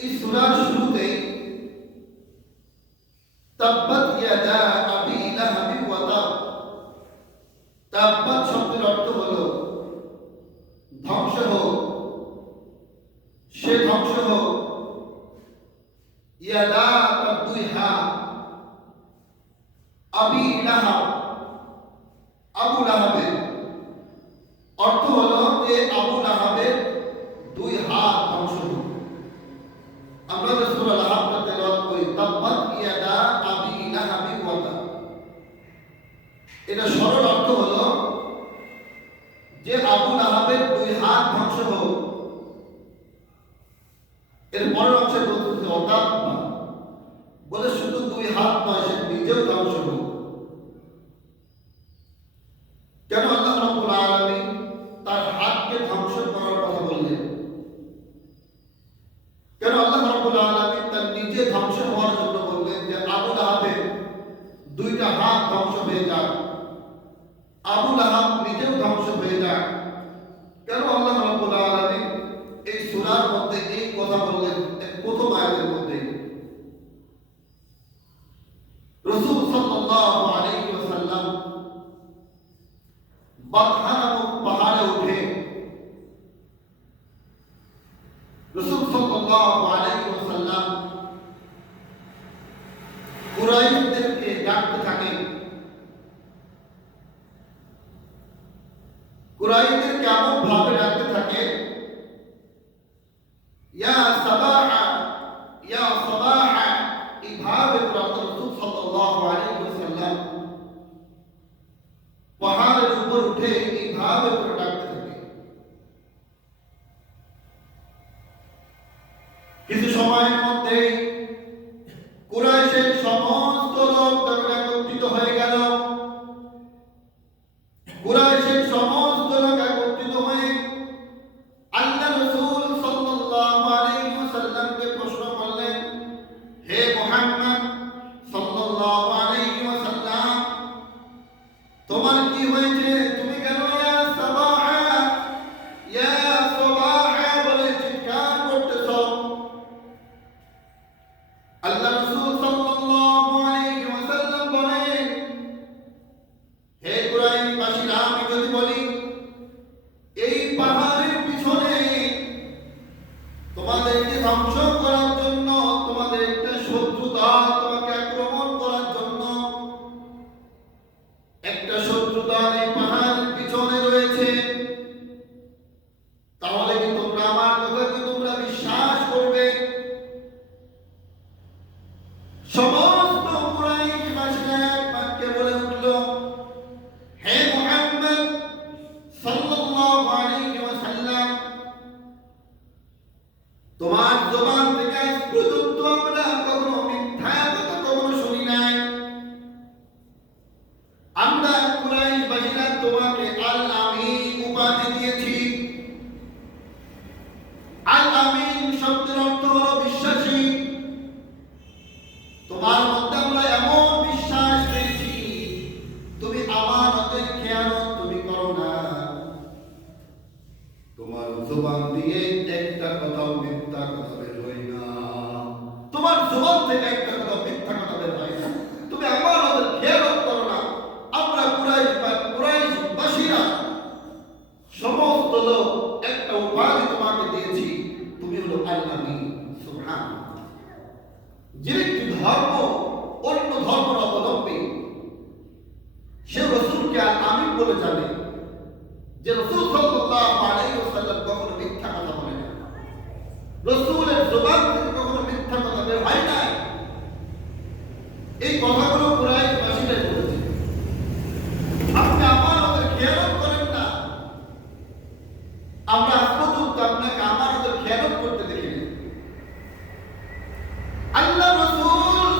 এই সূরার শুরুতেই তাব্বাত ইয়াদা আবি লাহাবি ওয়া তাব। তাব্বাত শব্দের অর্থ হলো ধ্বংস হোক, সে ধ্বংস হোক। ইয়াদা তার দুই হাত, আবি লাহাব আবু লাহাবের অর্থ হলো যে আবু লাহাবের দুই হাত ধ্বংস হোক। আমরা যে সূরা লাহাবটা তেলাওয়াত করি, তাব্বাত ইয়াদা আবি লাহাবি ওয়া তাব, এটা সরল অর্থ হলো যে আবু লাহাবের দুই হাত ধ্বংস হোক। এর পরের অংশে বলতেছে অতাব্বা, বলে শুধু দুই হাত নয়, সে নিজেও ধ্বংস হোক। কেন আল্লাহ রাব্বুল আলামিন তার হাতকে ধ্বংস করার কথা বললেন? কেন আল্লাহ রাব্বুল আলামিন তার নিজে ধ্বংস হওয়ার জন্য বললেন যে আবু লাহাবের দুইটা হাত ধ্বংস হয়ে যাক, আবু লাহাব নিজেও ধ্বংস হয়ে যাক? কেন আল্লাহ রাব্বুল আলামিন এই সূরার মধ্যে এই কথা বললেন? প্রথম আয়াতের মধ্যে রাসূল সাল্লাল্লাহু আলাইহি ওয়াসাল্লাম বাদহা নামক পাহাড়ে উঠে রাসূল সাল্লাল্লাহু আলাইহি ওয়াসাল্লাম কুরাইশদেরকে ডাকতে থাকেন। কুরাইশদের কেমন ভাবে ডাকতে থাকে, ইয়া সাবাহা ইয়া সাবাহা, এইভাবে রাসূল সাল্লাল্লাহু আলাইহি ওয়াসাল্লাম পাহাড়ের উপর উঠে এইভাবে করে ডাকতে থাকে। কিছু সময়ের মধ্যে কুরাইশের সমস্ত লোক যখন একত্রিত হয়ে গেল, কুরাইশের সমস্ত লোক একত্রিত হয়ে আল্লাহ রাসূল সাল্লাল্লাহু আলাইহি ওয়াসাল্লামকে প্রশ্ন করলেন, হে মুহাম্মদ সাল্লাল্লাহু আলাইহি ওয়াসাল্লাম, তোমার কি হয়েছে? তুমি কেন ইয়া সাবাহা ইয়া সাবাহা বলে চিৎকার করতেছো? আল্লাহ রাসূল সাল্লাল্লাহু আলাইহি ওয়াসাল্লাম বলেন, হে কুরাইশবাসীরা, আমি যদি বলি এই পাহাড়ের পিছনে তোমাদেরকে ধ্বংস করার জন্য, তোমাদের একটা শত্রু দল তোমাকে আক্রমণ করার জন্য একটা শত্রু দল এই পাহাড়ের পিছনে রয়েছে, তাহলে কি তোমরা আমার কথা কি তোমরা বিশ্বাস করবে? সমস্ত কুরাইশবাসীরা এক বাক্যে বলে উঠল, হে মুহাম্মদ সাল্লাল্লাহু আলাইহি ওয়াসাল্লাম, তোমার জবান থেকে আজ পর্যন্ত আমরা কখনো মিথ্যা কথা কখনো শুনি নাই। আমরা কুরাইশবাসীরা তোমাকে আল আমিন উপাধি দিয়েছি। আল আমিন শব্দের অর্থ হলো বিশ্বাসী। তোমার মধ্যে আমরা এমন বিশ্বাস পেয়েছি, তুমি আমানতের খেয়ানত তুমি করো না, তোমার জবান দিয়ে একটা কথাও মিথ্যা কথা বের হয় না, তোমার জবান থেকে একটা কথা মিথ্যা কথা বের হয় না, তুমি আমানতের খেয়ানত করো না। আমরা কুরাইশবাসীরা সমস্ত লোক একটা উপাধি তোমাকে দিয়েছি, তুমি হলো আল আমিন। সুবহানাল্লাহ। যে ব্যক্তি ধর্ম অন্য ধর্মের অবলম্বী, সে রাসূলকে আল আমিন বলে জানে, যে রাসূল সাল্লাল্লাহু আলাইহি ওয়াসাল্লাম কখনো মিথ্যা কথা বলে না, রাসূলের জবান থেকে কখনো মিথ্যা কথা বের হয় না। এই কথাগুলো কুরাইশবাসীরাই বলেছে। আপনি আমানতের খেয়ানত করেন না, আমরা আজ পর্যন্ত আপনাকে আমানতের খেয়ানত করতে দেখিনি। আল্লাহ রাসূল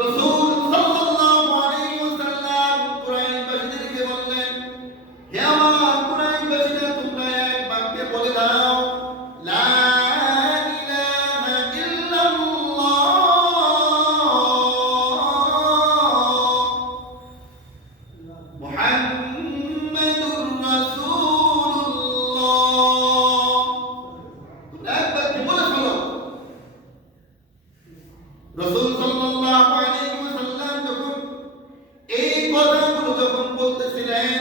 রাসূল সাল্লাল্লাহু আলাইহি ওয়াসাল্লাম কুরাইশবাসীদেরকে বললেন, হে আমার কুরাইশবাসীরা, তোমরা এক বাক্যে বলে দাও, লা ইলাহা ইল্লাল্লাহ মুহাম্মাদুর রাসূলুল্লাহ। তোমরা এক বাক্যে বলে ফেলো। রাসূল সাল্লাল্লাহু আলাইহি ওয়াসাল্লাম যখন এই কথাগুলো যখন বলতেছিলেন,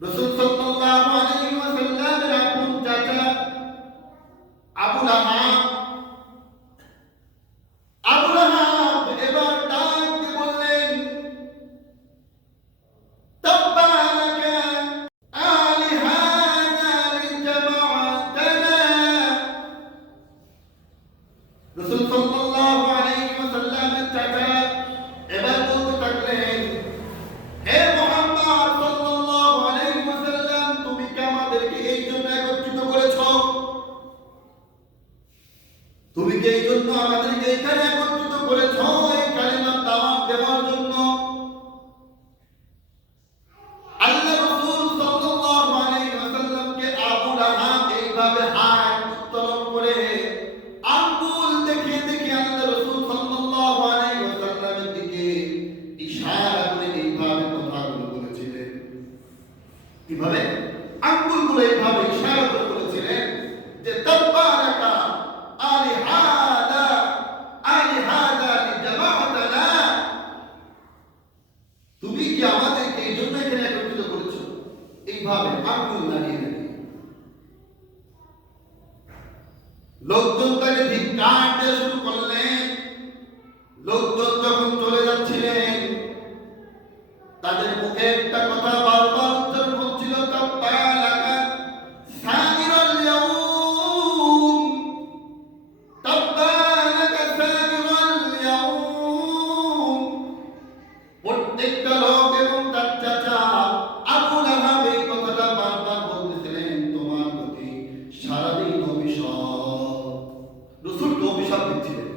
রাসূল সাল্লাল্লাহু আলাইহি ওয়াসাল্লামের আপন চাচা আবু লাহাব এবার ডাক দিয়ে বললেন, তাব্বা লাকা আলিহানা লিজামাতানা। রাসূল সাল্লাল্লাহু আলাইহি ওয়াসাল্লামের চাচা এবার বলতে থাকলেন, হে মুহাম্মদ সাল্লাল্লাহু আলাইহি ওয়াসাল্লাম, তুমি কি আমাদেরকে এই জন্য একত্রিত করেছো? তুমি কি এই জন্য আমাদেরকে এখানে একত্রিত করেছো এই কালিমার দাওয়াত দেওয়ার জন্য? আল্লাহ রাসূল সাল্লাল্লাহু আলাইহি ওয়াসাল্লামকে আবু লাহাব এইভাবে হাত উত্তোলন করে আঙ্গুল দেখিয়ে দেখিয়ে আল্লাহ রাসূল সাল্লাল্লাহু আলাইহি ওয়াসাল্লামের দিকে ইশারা করে এইভাবে কথাগুলো বলেছিলেন। কিভাবে? আঙ্গুলগুলো এইভাবে ইশারা করে বলেছিলেন যে তাবারাকা আলিহাদা লিজামাতানা। তুমি কি আমাদেরকে এই জন্য এখানে একত্রিত করেছো? এইভাবে আঙ্গুল নাড়িয়ে নাড়িয়ে লোকজন তাকে ধিক্কার দেওয়া শুরু করলেন। লোকজন যখন চলে যাচ্ছিলেন, তাদের মুখে একটা কথা বারবার উচ্চারণ হচ্ছিল, তাব্বা লাকা সাইরাল ইয়াউম, তাব্বা লাকা সাইরাল ইয়াউম। প্রত্যেকটা লোক এবং তার চাচা আবু লাহাব এই কথাটা বারবার বলতেছিলেন, তোমার প্রতি সারাদিন অভিশাপ। রাসূলকে অভিশাপ দিচ্ছিলেন।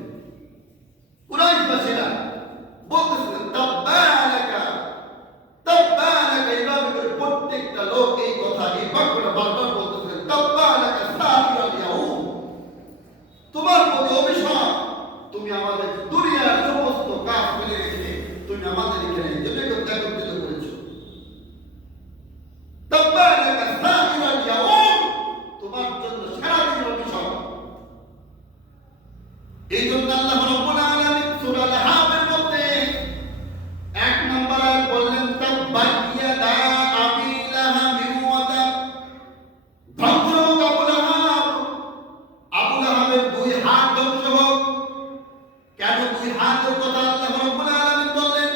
কুরাইশবাসীরা বলতেছিলেন, তাব্বা লাকা, এইভাবে করে প্রত্যেকটা লোক এই কথা, এই বাক্যটা বারবার বলতেছিলেন, তাব্বা লাকা সাইরাল ইয়াউম, তোমার প্রতি অভিশাপ। তুমি আমাদের দুনিয়ার সমস্ত কাজ ফেলে রেখে তুমি আমাদের এখানে একত্রিত করেছো। তাব্বা লাকা সাইরাল ইয়াউম, তোমার জন্য সারাদিন অভিশাপ। এই জন্য আল্লাহ রাব্বুল আলামিন সূরা লাহাবের মধ্যে 1 নম্বর আয়াত বললেন, তাব্বাত ইয়াদা আবি লাহাবিন ওয়া তাব। ধ্বংস হোক আবু লাহাব, আবু লাহাবের দুই হাত ধ্বংস হোক। কেন দুই হাতের কথা আল্লাহ রাব্বুল আলামিন বললেন?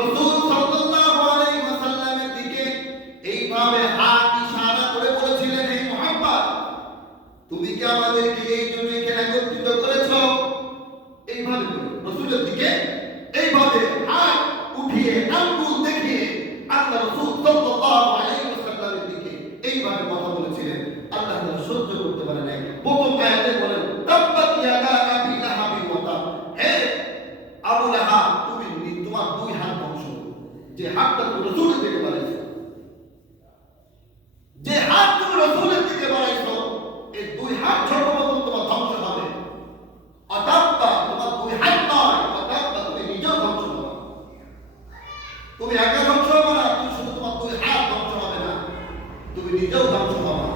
রাসূল সাল্লাল্লাহু আলাইহি ওয়াসাল্লামের দিকে এইভাবে হাত ইশারা করে বলেছিলেন, হে মুহাম্মদ, তুমি কি আমাদেরকে এই জন্য এখানে একত্রিত করেছো? এইভাবে রাসূলের দিকে এইভাবে হাত উঠিয়ে আঙ্গুল দেখিয়ে আল্লাহ রাসূল সাল্লাল্লাহু আলাইহি ওয়াসাল্লামের দিকে এইভাবে কথা বলেছিলেন। আল্লাহ তাআলা সহ্য করতে পারে নাই। প্রথম আয়াতে বলেন, তাব্বাত ইয়াদা আবি লাহাবিন ওয়া তাব, হে আবু লাহাব, তোমার দুই হাত ধ্বংস। যে হাতটা তুমি রাসূলের দিকে বাড়াইছো, যে হাত তুমি রাসূলের দিকে বাড়াইছো, এই দুই হাত সর্বপ্রথম তোমার ধ্বংস হবে। অতাব্বা, তোমার দুই হাত নয়, অতাব্বা তুমি নিজেও ধ্বংস হবে। তুমি একা ধ্বংস হবে না, তুমি শুধু তোমার দুই হাত ধ্বংস হবে না, তুমি নিজেও ধ্বংস হবে।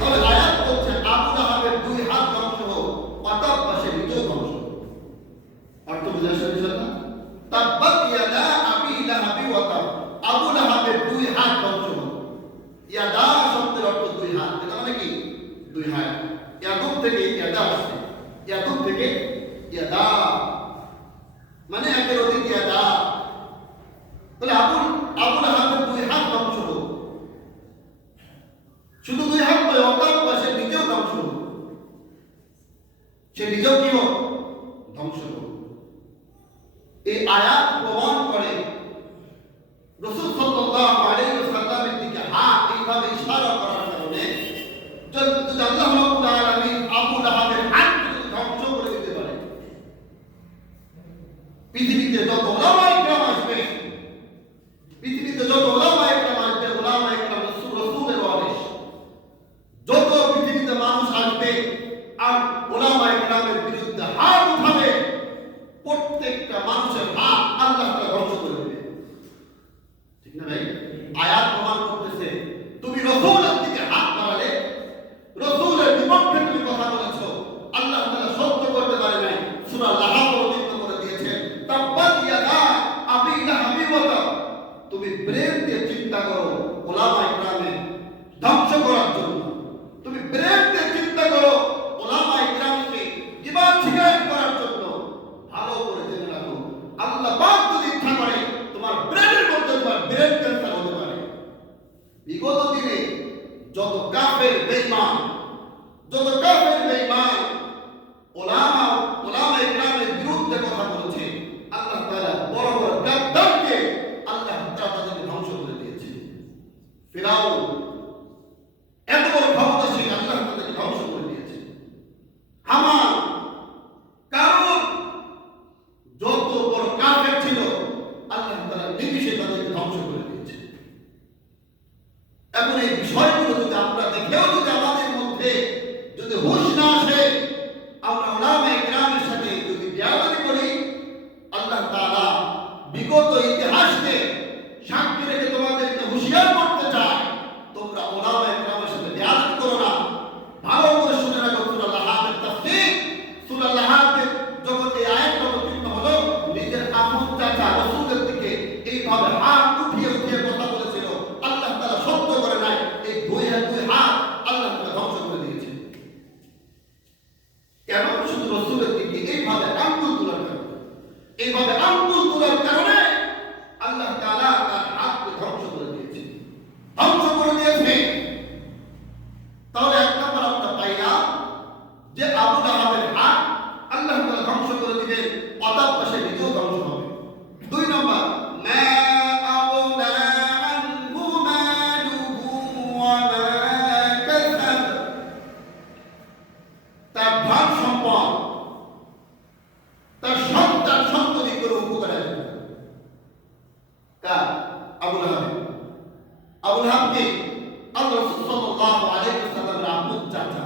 তবে আয়াত বলছে আবু লাহাবের দুই হাত ধ্বংস হোক, অতাব্বা সে নিজেও ধ্বংস হবে। অর্থ বুঝা শেষ না? তাব্বাত ইয়াদা আবি লাহাবি ওয়া তাব, আবু লাহাবের দুই হাত ধ্বংস হোক। ইয়াদা শব্দের অর্থ দুই হাত, এটা মানে কি? দুই হাত। ইয়াদুম থেকে ইয়াদা আসছে, ইয়াদুম থেকে ইয়াদা মানে একের অধিক ইয়াদা। তাহলে আবু লাহাবের দুই হাত ধ্বংস হোক। শুধু দুই হাত নয়, অতাব্বা সে নিজেও ধ্বংস হোক। সে নিজেও কি হোক? ধ্বংস হোক। এই আয়াত প্রমাণ করে রাসূল সাল্লাল্লাহু আলাইহি ওয়াসাল্লামের দিকে হাত এইভাবে ইশারা করার কারণে যদি আল্লাহ রাব্বুল আলামিন আবু লাহাবের হাতকে ধ্বংস করে দিতে পারে, পৃথিবীতে যত ওলামায়ে কেরাম আসবে, পৃথিবীতে যত ওলামায়ে কেরাম আসবে, ওলামায়ে কেরাম রাসূলের ওয়ারিস। যত পৃথিবীতে মানুষ আসবে আর ওলামায়ে কেরামের বিরুদ্ধে হাত উঠাবে, প্রত্যেকটা মানুষের হাত আল্লাহ তাআলা ধ্বংস করে দেবে। ঠিক না ভাই? আয়াত প্রমাণ করতেছে তুমি রাসূলের দিকে হাত বাড়ালে, রাসূলের বিপক্ষে তুমি কথা বলেছো, আল্লাহ তাআলা সত্য করতে পারে নাই। সূরা লাহাব অবতীর্ণ করে দিয়েছেন, তাব্বাত ইয়াদা আবি লাহাবি ওয়া তাব। তুমি ব্রেন দিয়ে চিন্তা করো ওলামায়ে কেরামের ধ্বংস করার জন্য। তুমি ব্রেন দিয়ে চিন্তা করো ওলামায়ে কেরামকে ইবাদত শিকায়ত করার জন্য। ভালো করে জেনে রাখো, আল্লাহ পাক যদি ইচ্ছা করে তোমার ব্রেনের মধ্যে তোমার ব্রেন ক্যান্সার হতে পারে। বিগত দিনে যত কাফের বেঈমান, যত কাফের বেঈমান ওলামায়ে কেরামের বিরুদ্ধে কথা বলেছে, আল্লাহ তাআলা বড় বড় গাদ্দারকে আল্লাহ তাআলা তাদেরকে ধ্বংস করে দিয়েছে। ফিরাউন এত বড় ক্ষমতাশীল, আল্লাহ তাদেরকে ধ্বংস করে দিয়েছে। হামান, কারণ যত বড় কাফের ছিল, আল্লাহ তাআলা নিমিষে তাদেরকে ধ্বংস করে দিয়েছে। এখন এই বিষয়গুলো যদি আমরা দেখেও যদি আমাদের মধ্যে যদি হুঁশ না আসে, আমরা ওলামায়ে কেরামের সাথে যদি বেয়াদবি করি, আল্লাহ তাআলা বিগত ইতিহাসকে সাক্ষী রেখে তোমাদেরকে হুঁশিয়ার করতে চায়, তোমরা ওলামায়ে কেরামের সাথে বেয়াদবি করো না। ভালো করে শুনে রাখো, সূরা লাহাবের তাফসীর। সূরা লাহাবের যখন এই আয়াতটা অবতীর্ণ হলো, নিজের আমুল চাচা রাসূলের দিকে এইভাবে হাত উঠিয়ে উঠিয়ে কথা বলেছিল, আল্লাহ তাআলা সত্য করে নাই। এই দুই হাত আল্লাহ তাআলা ধ্বংস করে দিয়েছে। কেন? শুধু রাসূলের দিকে এইভাবে আঙ্গুল তোলার কারণে, এইভাবে আঙ্গুল তোলার কারণে আল্লাহ তাআলা তার হাতকে ধ্বংস করে দিয়েছে, ধ্বংস করে দিয়েছে। তাহলে এক নম্বর আমরা পাইলাম যে আবু লাহাবের হাত আল্লাহ তাআলা ধ্বংস করে দিবেন, অতঃ পাশে নিজেও ধ্বংস হবে। দুই নম্বর, মা আওনা আনহু মালুহু ওয়া মা কাসাব। তার ধন সম্পদ, তার সন্তান সন্ততি কোনো উপকার আসবে না। কার? আবু লাহাব। আবু লাহাবকে আল্লাহ রাসূল সাল্লাল্লাহু আলাইহি ওয়াসাল্লামের আম্মু চাচা,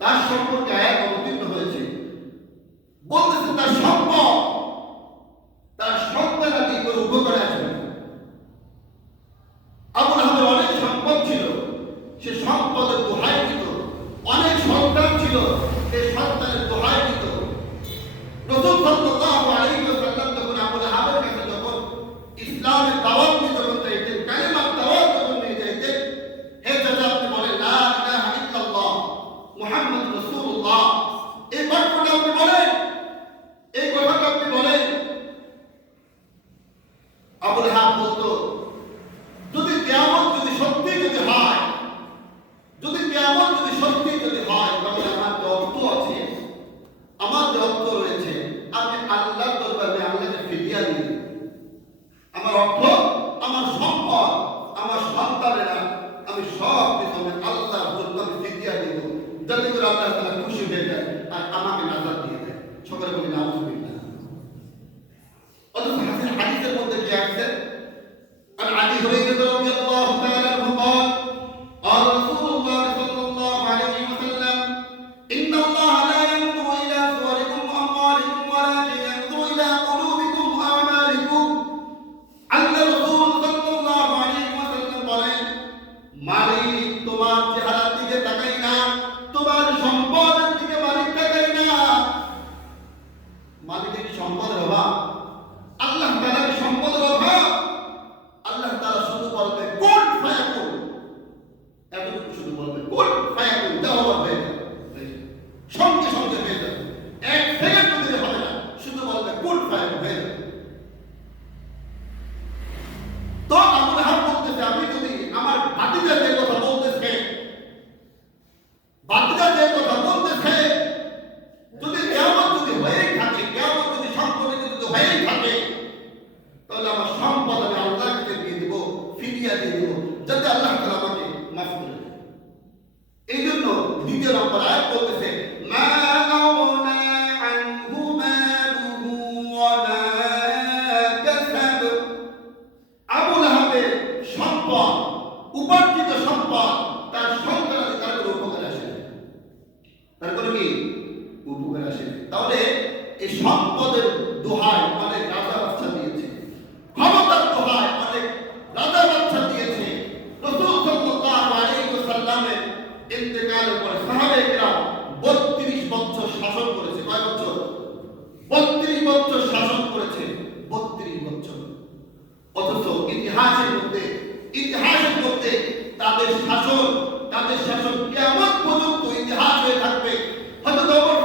তার সম্পর্কে আয়াত অবতীর্ণ হয়েছে, বলতেছে তার সম্পদ, তার সন্তানাদি কোনো উপকারে আসবে না। আবু লাহাবের অনেক সম্পদ ছিল, সে সম্পদের দোহাই দিত। অনেক সন্তান ছিল, এই সন্তানের দোহাই দিত। রাসূল সাল্লাল্লাহু আলাইহি ওয়াসাল্লাম যখন আবু লাহাবের কাছে যখন ইসলামের দাওয়াত নিয়ে যখন চাইতেন, কালিমার দাওয়াত যখন নিয়ে চাইতেন, হে চাচা আপনি বলেন লা ইলাহা ইল্লাল্লাহ মুহাম্মাদুর রাসূলুল্লাহ, এই বাক্যটা আপনি বলেন, এই কথাটা আপনি বলেন। আবু লাহাব বলতো, যদি কিয়ামত যদি সত্যি যদি হয়, যদি কিয়ামত যদি সত্যি যদি হয়, তাহলে আমার যে অর্থ আছে, আমার যে অর্থ রয়েছে, আমি আল্লাহর দরবারে আল্লাহকে ফিরিয়ে দিই। আমার অর্থ, আমার সম্পদ, আমার সন্তানেরা, আমি সব কিছু আমি আল্লাহর জন্য আমি ফিরিয়ে দিব, যাতে করে আল্লাহ তাআলা খুশি হয়ে যায় আর আমাকে নাজাত দিয়ে দেয়। সকলে বলি নাউযুবিল্লাহ। অথচ হাদিসের মধ্যে কি আছে? عن أبي هريرة رضي الله تعالى عنه قال قال رسول الله صلى الله عليه وسلم إن الله لا ينظر إلى صوركم وأموالكم ولكن ينظر إلى قلوبكم وأعمالكم। আল্লাহ রাসূল সাল্লাল্লাহু আলাইহি ওয়াসাল্লাম বলেন, মালিক তোমার চেহারার দিকে তাকাই না, তোমার সম্পদের দিকে মালিক তাকাই না। মালিকের কি সম্পদের অভাব? আল্লাহ তাআলার সম্পদের অভাব? আল্লাহ তাআলা শুধু বলবে কুন ফায়াকুন, এতটুকু শুধু বলবে কুন ফায়াকুন, দেওয়া হবে সঙ্গে সঙ্গে হয়ে যাবে, এক সেকেন্ড দিলে হবে না, শুধু বলবে কুন ফায়াকুন হয়ে যাবে। তো আবু লাহাব বলতেছে, আমি যদি আমার ভাতিজা যে কথা বলতেছে, ভাতিজা যে কথা বলতেছে, যদি কিয়ামত যদি হয়ে থাকে, কিয়ামত যদি সম্পর্কে যদি হয়ে সম্পদের দোহায় অনেক রাজা বাচ্চা দিয়েছে, ক্ষমতার দোহায় অনেক রাজা বাচ্চা দিয়েছে। রাসূল সাল্লাল্লাহু আলাইহি ওয়াসাল্লামের ইন্তেকালের পরে সাহাবায়ে কেরাম 32 বছর শাসন করেছে। কয় বছর? 32 বছর শাসন করেছে। 32 বছর। অথচ ইতিহাসের মধ্যে তাদের শাসন কিয়ামত পর্যন্ত ইতিহাস হয়ে থাকবে। হযরত ওমর